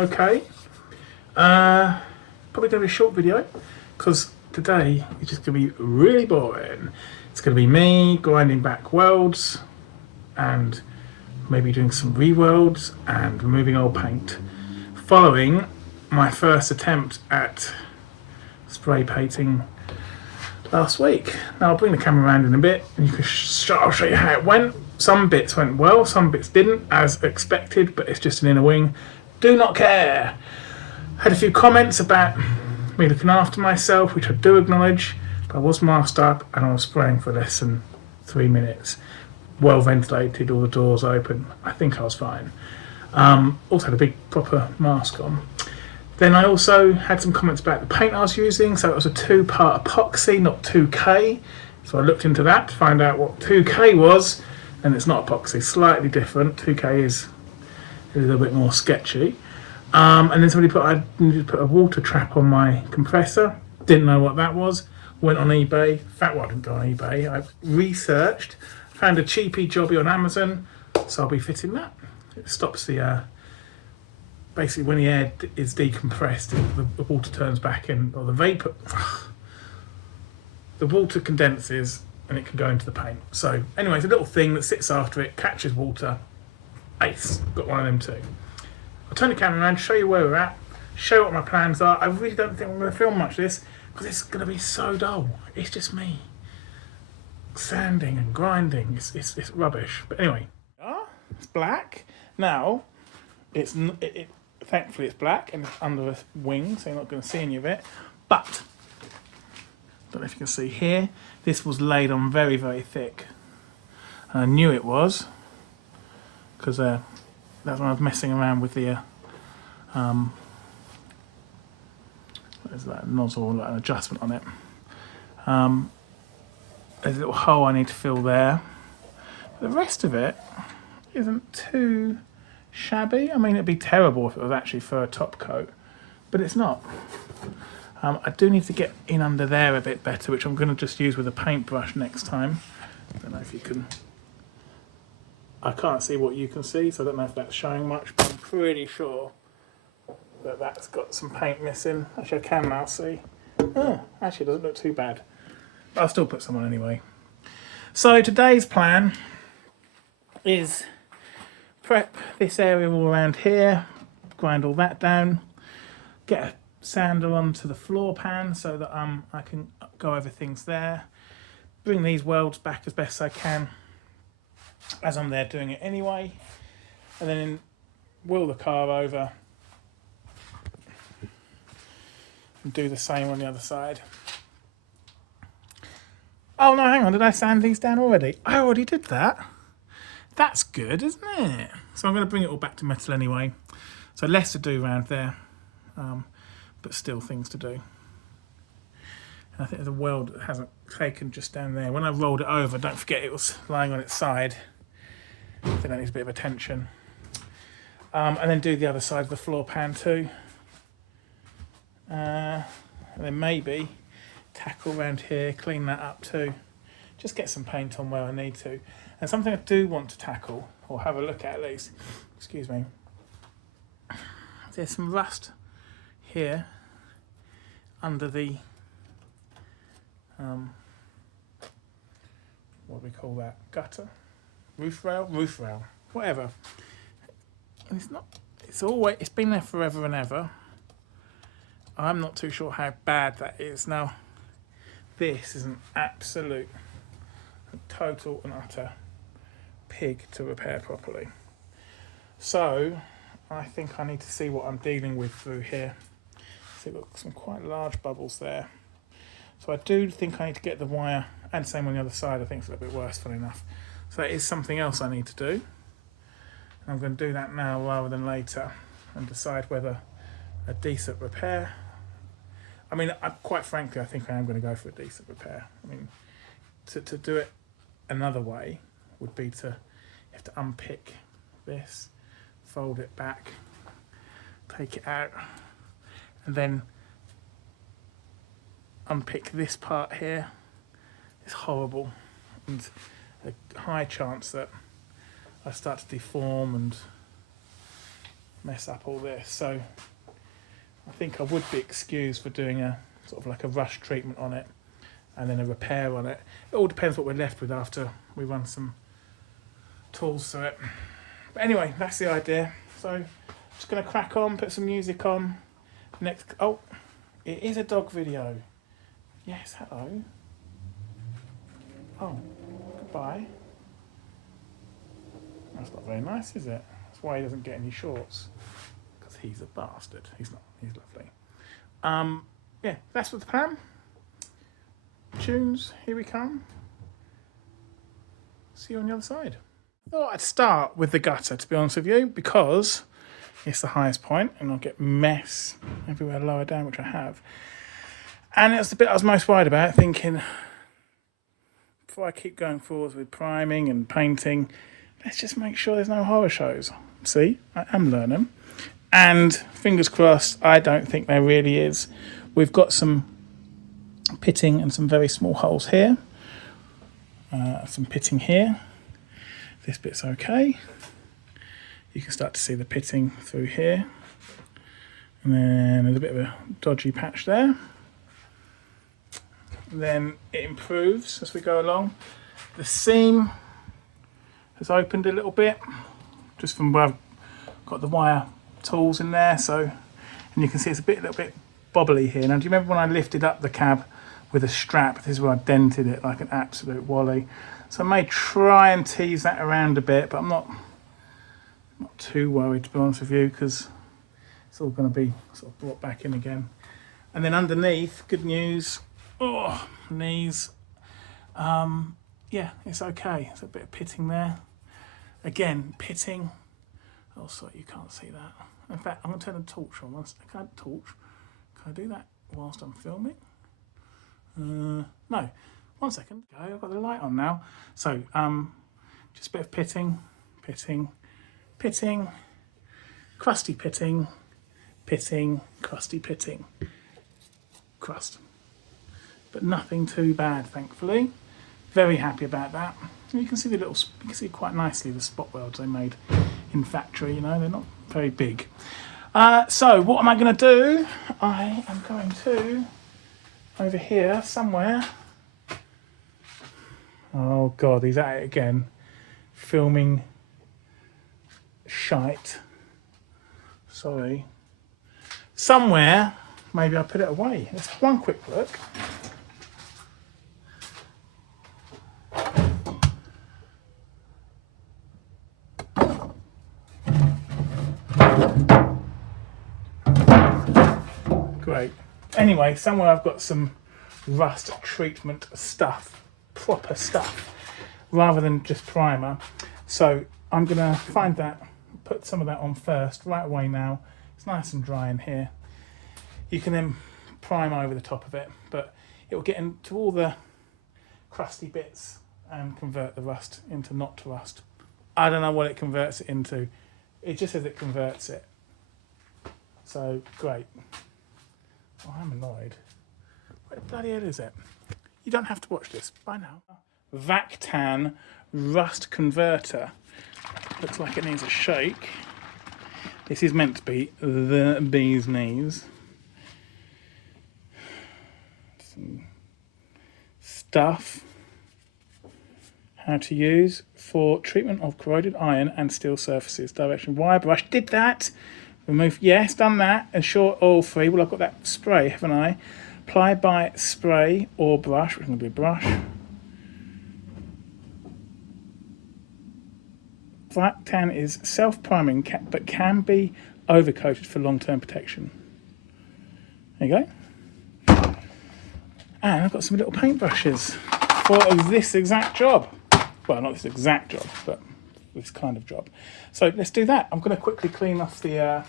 okay. Probably going to be a short video because today is just going to be really boring. It's going to be me grinding back welds and maybe doing some re-welds and removing old paint, following my first attempt at spray painting last week. Now I'll bring the camera around in a bit and I'll show you how it went. Some bits went well, some bits didn't, as expected, but it's just an inner wing. Do not care. Had a few comments about me looking after myself, which I do acknowledge, but I was masked up and I was spraying for less than 3 minutes. Well ventilated, all the doors open. I think I was fine. Also had a big proper mask on. Then I also had some comments about the paint I was using. So it was a 2-part epoxy, not 2K. So I looked into that to find out what 2K was, and it's not epoxy, slightly different. 2K is a little bit more sketchy. And then somebody I needed to put a water trap on my compressor. Didn't know what that was. Went on eBay. In fact, well, I didn't go on eBay. I researched, found a cheapy jobby on Amazon, so I'll be fitting that. It stops the basically when the air is decompressed, the water turns back in, or the vapor, the water condenses and it can go into the paint. So anyway, it's a little thing that sits after it, catches water. Ace, got one of them too. I'll turn the camera around, show you where we're at, show you what my plans are. I really don't think I'm going to film much of this because it's going to be so dull. It's just me sanding and grinding. It's rubbish. But anyway, it's black. Now, thankfully it's black and it's under a wing, so you're not going to see any of it. But, don't know if you can see here, this was laid on very, very thick. And I knew it was, because that's when I was messing around with the what is that, nozzle, like an adjustment on it. There's a little hole I need to fill there. The rest of it isn't too shabby. I mean, it'd be terrible if it was actually for a top coat, but it's not. I do need to get in under there a bit better, which I'm going to just use with a paintbrush next time. I don't know if you can... I can't see what you can see, so I don't know if that's showing much, but I'm pretty sure that that's got some paint missing. Actually, I can now see. Oh, actually, it doesn't look too bad. But I'll still put some on anyway. So today's plan is prep this area all around here, grind all that down, get a sander onto the floor pan so that I can go over things there, bring these welds back as best I can as I'm there doing it anyway, and then wheel the car over and do the same on the other side. Oh no, hang on, did I sand these down already? I already did that. That's good, isn't it? So I'm going to bring it all back to metal anyway. So less to do around there, but still things to do. And I think there's a weld that hasn't taken just down there. When I rolled it over, don't forget it was lying on its side. I think that needs a bit of attention. And then do the other side of the floor pan too. And then maybe tackle around here, clean that up too. Just get some paint on where I need to. And something I do want to tackle, or have a look at least, excuse me, there's some rust here under the, what do we call that, gutter? Roof rail, whatever. And it's been there forever and ever. I'm not too sure how bad that is. Now, this is an absolute, total and utter pig to repair properly. So, I think I need to see what I'm dealing with through here. See, look, some quite large bubbles there. So I do think I need to get the wire, and same on the other side. I think it's a little bit worse, funny enough. So that is something else I need to do. And I'm going to do that now rather than later and decide whether a decent repair. I mean, quite frankly, I think I am going to go for a decent repair. I mean, to do it another way would be to have to unpick this, fold it back, take it out, and then unpick this part here. It's horrible, and a high chance that I start to deform, and mess up all this. So I think I would be excused for doing a sort of like a rush treatment on it and then a repair on it. It all depends what we're left with after we run some tools through it. But anyway, that's the idea. So just going to crack on, put some music on. Next, oh, it is a dog video. Yes, hello. Oh, goodbye. That's not very nice, is it? That's why he doesn't get any shorts. Because he's a bastard. He's not. He's lovely. Yeah, that's what the plan. Tunes, here we come. See you on the other side. I thought I'd start with the gutter, to be honest with you, because it's the highest point and I'll get mess everywhere lower down, which I have. And it's the bit I was most worried about, thinking, before I keep going forwards with priming and painting, let's just make sure there's no horror shows. See, I am learning. And fingers crossed, I don't think there really is. We've got some pitting and some very small holes here. Some pitting here. This bit's okay. You can start to see the pitting through here. And then there's a bit of a dodgy patch there. Then it improves as we go along. The seam has opened a little bit, just from where I've got the wire tools in there. So, and you can see it's a little bit bobbly here. Now, do you remember when I lifted up the cab with a strap? This is where I dented it like an absolute wally. So I may try and tease that around a bit, but I'm not too worried, to be honest with you, because it's all going to be sort of brought back in again. And then underneath, good news. Oh, knees. Yeah, it's okay. There's a bit of pitting there. Again, pitting. Oh, sorry, you can't see that. In fact, I'm going to turn the torch on once. Can I do that whilst I'm filming? No. 1 second. Okay, I've got the light on now. So, just a bit of pitting, crusty pitting, crusty pitting, crust. But nothing too bad, thankfully. Very happy about that. You can see you can see quite nicely the spot welds they made in factory. You know, they're not very big. So what am I going to do? I am going to over here somewhere. Oh God, he's at it again, filming shite. Sorry. Somewhere, maybe I'll put it away. Let's have one quick look. Great. Anyway, somewhere I've got some rust treatment stuff, proper stuff, rather than just primer. So I'm going to find that, put some of that on first, right away now. It's nice and dry in here. You can then prime over the top of it, but it will get into all the crusty bits and convert the rust into not rust. I don't know what it converts it into. It just says it converts it. So, great. Oh, I'm annoyed. Where the bloody hell is it? You don't have to watch this. Bye now. Vactan Rust Converter. Looks like it needs a shake. This is meant to be the bee's knees. Some stuff. How to use for treatment of corroded iron and steel surfaces. Direction wire brush. Did that. Remove. Yes, done that. And short oil free. Well, I've got that spray, haven't I? Apply by spray or brush. Which is going to be a brush. Vactan is self-priming but can be overcoated for long-term protection. There you go. And I've got some little paintbrushes for this exact job. Well, not this exact job, but this kind of job. So let's do that. I'm going to quickly clean off the...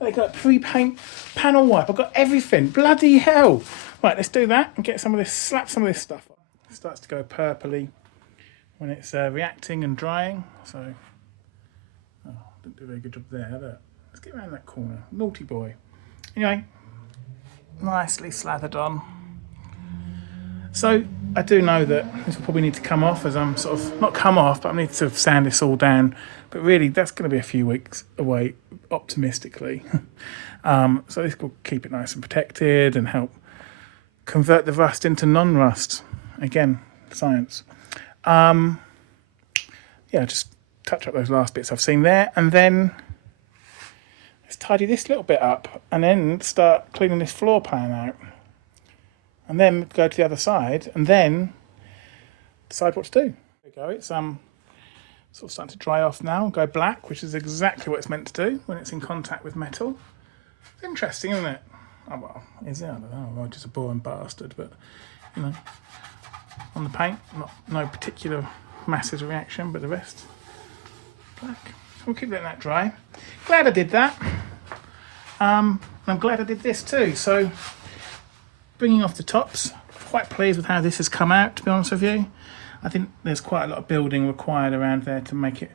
They got pre-paint panel wipe. I've got everything. Bloody hell. Right, let's do that and get some of this, slap some of this stuff on. It starts to go purpley when it's reacting and drying. So, oh, didn't do a very good job there. Look. Let's get around that corner. Naughty boy. Anyway, nicely slathered on. So I do know that this will probably need to come off, as I'm sort of, not come off, but I need to sand this all down. But really, that's going to be a few weeks away, optimistically. So this will keep it nice and protected and help convert the rust into non-rust. Again, science. Yeah, just touch up those last bits I've seen there, and then let's tidy this little bit up, and then start cleaning this floor pan out. And then go to the other side, and then decide what to do. There we go. It's sort of starting to dry off now. Go black, which is exactly what it's meant to do when it's in contact with metal. It's interesting, isn't it? Oh well, is it? I don't know. I'm just a boring bastard, but you know, on the paint, no particular massive reaction, but the rest black. We'll keep letting that dry. Glad I did that. I'm glad I did this too. So. Bringing off the tops, quite pleased with how this has come out, to be honest with you. I think there's quite a lot of building required around there to make it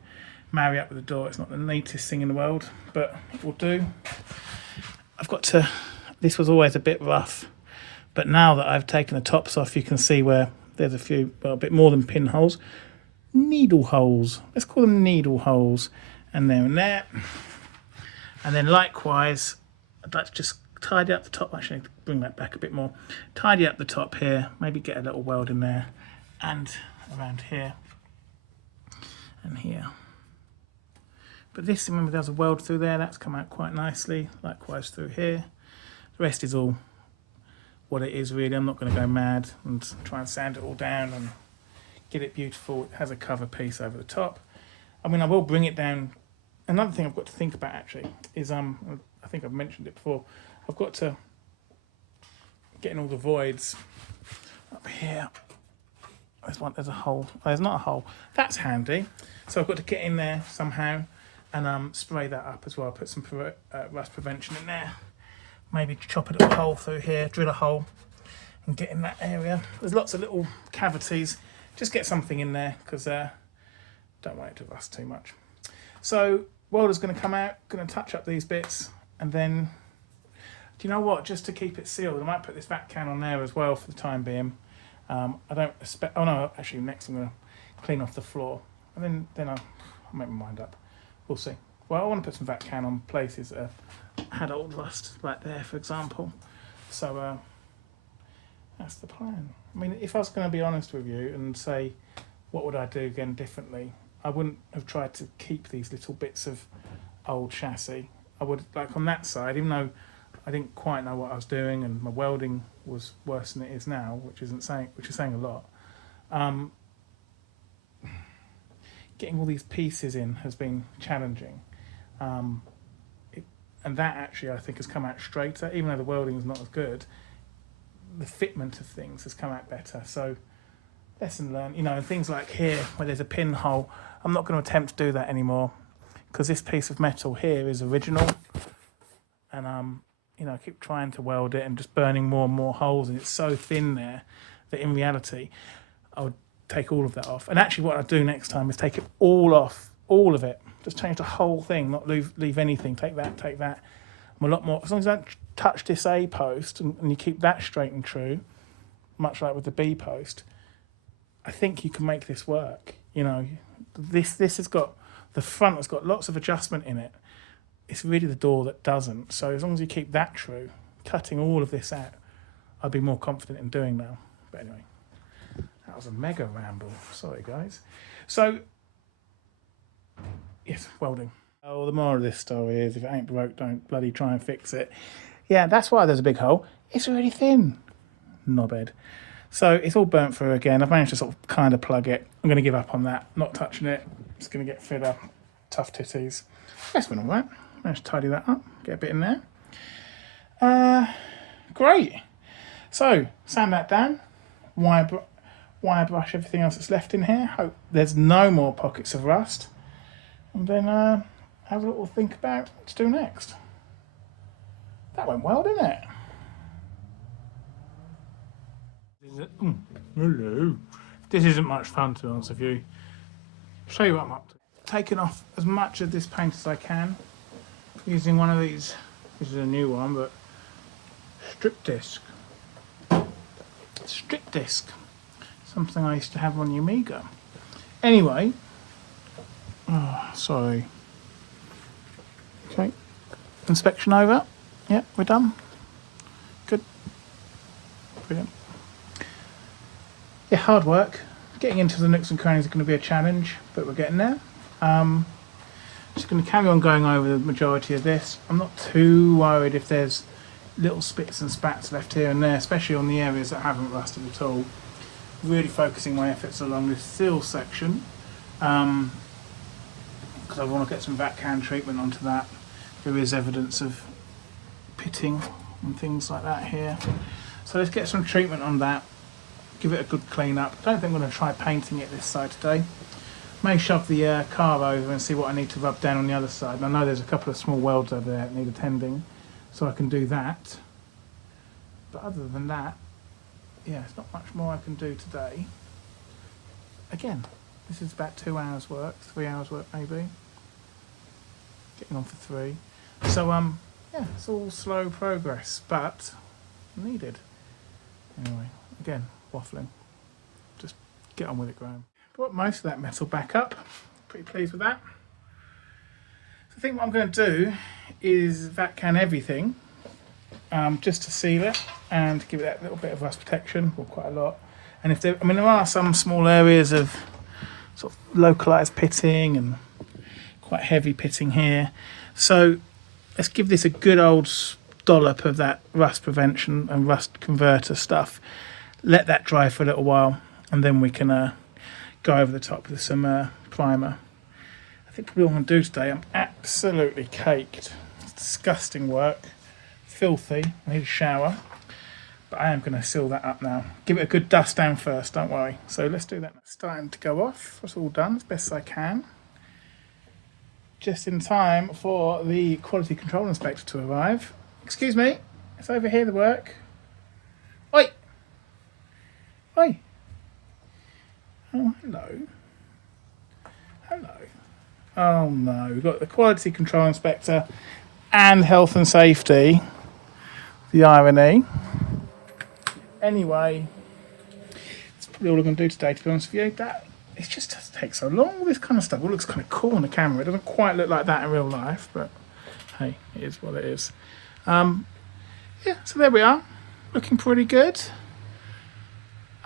marry up with the door. It's not the neatest thing in the world, but it will do. I've got to, this was always a bit rough, but now that I've taken the tops off, you can see where there's a few, well, a bit more than pinholes, needle holes. Let's call them needle holes, and there and there. And then likewise, I'd like to just tidy up the top. Actually, bring that back a bit more. Tidy up the top here, maybe get a little weld in there, and around here and here. But this, remember, there's a weld through there. That's come out quite nicely. Likewise through here. The rest is all what it is, really. I'm not going to go mad and try and sand it all down and get it beautiful. It has a cover piece over the top. I mean, I will bring it down. Another thing I've got to think about, actually, is I think I've mentioned it before. I've got to get in all the voids up here. There's a hole. Oh, there's not a hole. That's handy. So I've got to get in there somehow and spray that up as well. Put some rust prevention in there. Maybe chop a little hole through here, drill a hole and get in that area. There's lots of little cavities. Just get something in there because don't want it to rust too much. So welder's going to come out, going to touch up these bits, and then do you know what? Just to keep it sealed, I might put this vac can on there as well for the time being. I don't expect. Oh no, actually, next I'm going to clean off the floor, and then I'll make my mind up. We'll see. Well, I want to put some vac can on places that had old rust, like there, for example. So that's the plan. I mean, if I was going to be honest with you and say what would I do again differently, I wouldn't have tried to keep these little bits of old chassis. I would, like on that side, even though I didn't quite know what I was doing and my welding was worse than it is now, which is saying a lot. Getting all these pieces in has been challenging. And that actually I think has come out straighter, even though the welding is not as good. The fitment of things has come out better. So lesson learned, you know, and things like here where there's a pinhole, I'm not going to attempt to do that anymore because this piece of metal here is original, and you know, I keep trying to weld it and just burning more and more holes, and it's so thin there that in reality I would take all of that off. And actually what I'd do next time is take it all off, all of it, just change the whole thing, not leave anything, take that. I'm a lot more, as long as I don't touch this A post and you keep that straight and true, much like with the B post, I think you can make this work. You know, this has got, the front has got lots of adjustment in it. It's really the door that doesn't. So as long as you keep that true, cutting all of this out, I'd be more confident in doing now. But anyway, that was a mega ramble. Sorry, guys. So, yes, welding. Oh, the moral of this story is if it ain't broke, don't bloody try and fix it. Yeah, that's why there's a big hole. It's really thin. Knobhead. So it's all burnt through again. I've managed to sort of kind of plug it. I'm going to give up on that. Not touching it. It's going to get filled up. Tough titties. That's been all right. Managed to tidy that up. Get a bit in there. Great. So, sand that down. Wire brush everything else that's left in here. Hope there's no more pockets of rust. And then have a little think about what to do next. That went well, didn't it? Hello. This isn't much fun, to be honest with you. I'll show you what I'm up to. Taking off as much of this paint as I can using one of these. This is a new one, but strip disc. strip disc, something I used to have on the Amiga. Anyway, oh, sorry. Okay, inspection over. Yep, we're done. Good. Brilliant. Yeah, hard work. Getting into the nooks and crannies is going to be a challenge, but we're getting there. Just going to carry on going over the majority of this. I'm not too worried if there's little spits and spats left here and there, especially on the areas that haven't rusted at all. Really focusing my efforts along this sill section, because I want to get some vac can treatment onto that. There is evidence of pitting and things like that here. So let's get some treatment on that, give it a good clean up. I don't think I'm going to try painting it this side today. May shove the car over and see what I need to rub down on the other side. And I know there's a couple of small welds over there that need attending, so I can do that. But other than that, yeah, there's not much more I can do today. Again, this is about 2 hours work, 3 hours work maybe. Getting on for 3. So yeah, it's all slow progress, but needed. Anyway, again, waffling. Just get on with it, Graham. Brought most of that metal back up. Pretty pleased with that. So I think what I'm going to do is vac can everything, just to seal it and give it that little bit of rust protection, or quite a lot. And if there, I mean, there are some small areas of sort of localized pitting and quite heavy pitting here. So let's give this a good old dollop of that rust prevention and rust converter stuff. Let that dry for a little while, and then we can go over the top with some primer. I think probably all I'm going to do today, I'm absolutely caked. It's disgusting work, filthy, I need a shower. But I am going to seal that up now. Give it a good dust down first, don't worry. So let's do that. It's starting to go off. It's all done as best as I can. Just in time for the quality control inspector to arrive. Excuse me, it's over here the work. Oi! Oi! Oh, hello. Hello. Oh no, we've got the quality control inspector and health and safety. The irony. Anyway, that's probably all I'm going to do today, to be honest with you. That, it just doesn't take so long. All this kind of stuff all looks kind of cool on the camera. It doesn't quite look like that in real life, but hey, it is what it is. Yeah, so there we are. Looking pretty good.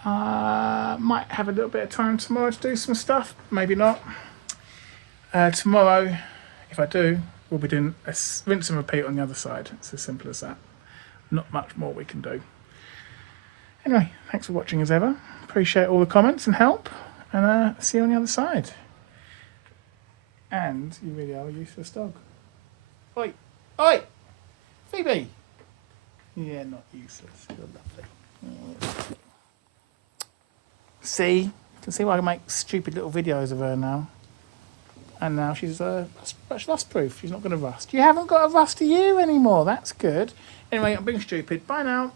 Might have a little bit of time tomorrow to do some stuff, maybe not. Tomorrow, if I do, we'll be doing a rinse and repeat on the other side. It's as simple as that. Not much more we can do. Anyway, thanks for watching as ever. Appreciate all the comments and help, and see you on the other side. And you really are a useless dog. Oi! Oi! Phoebe! Yeah, not useless. You're lovely. See? You can see why I can make stupid little videos of her now. And now she's much rust proof. She's not going to rust. You haven't got a rusty ear anymore. That's good. Anyway, I'm being stupid. Bye now.